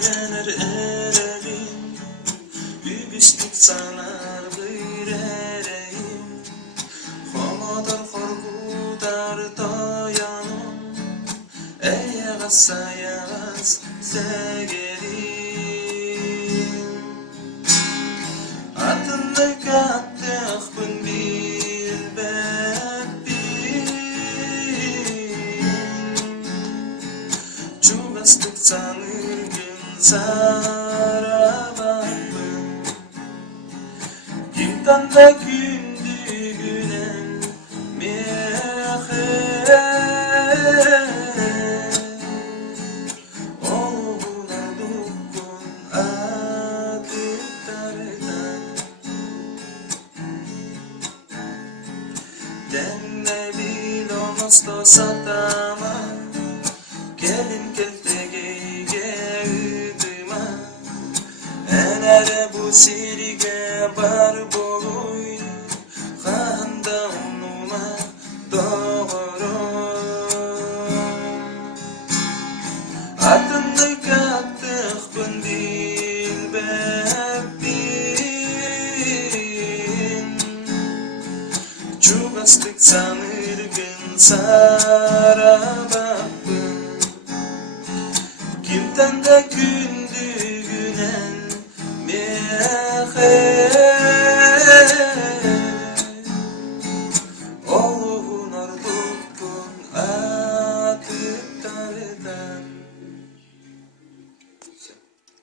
erenir erelim, übüstük sanar gıyrerelim. Homodur korkudar dayanım, eğaz sayaz segerim. Atında kattık bun Çugastık sanır gün sarababın, Gimtan da gündü günen mehe. Oğuna dukun adıklardan, Denne bil olmazsa satama, Gelin keltegeyge üdüma, Enere bu sirge bar boyun, Khanda unuma doğurum. Atındı kattık bun dilbebin, Çugastık sanır gün sarababın, Kimden de gündü günen mehe.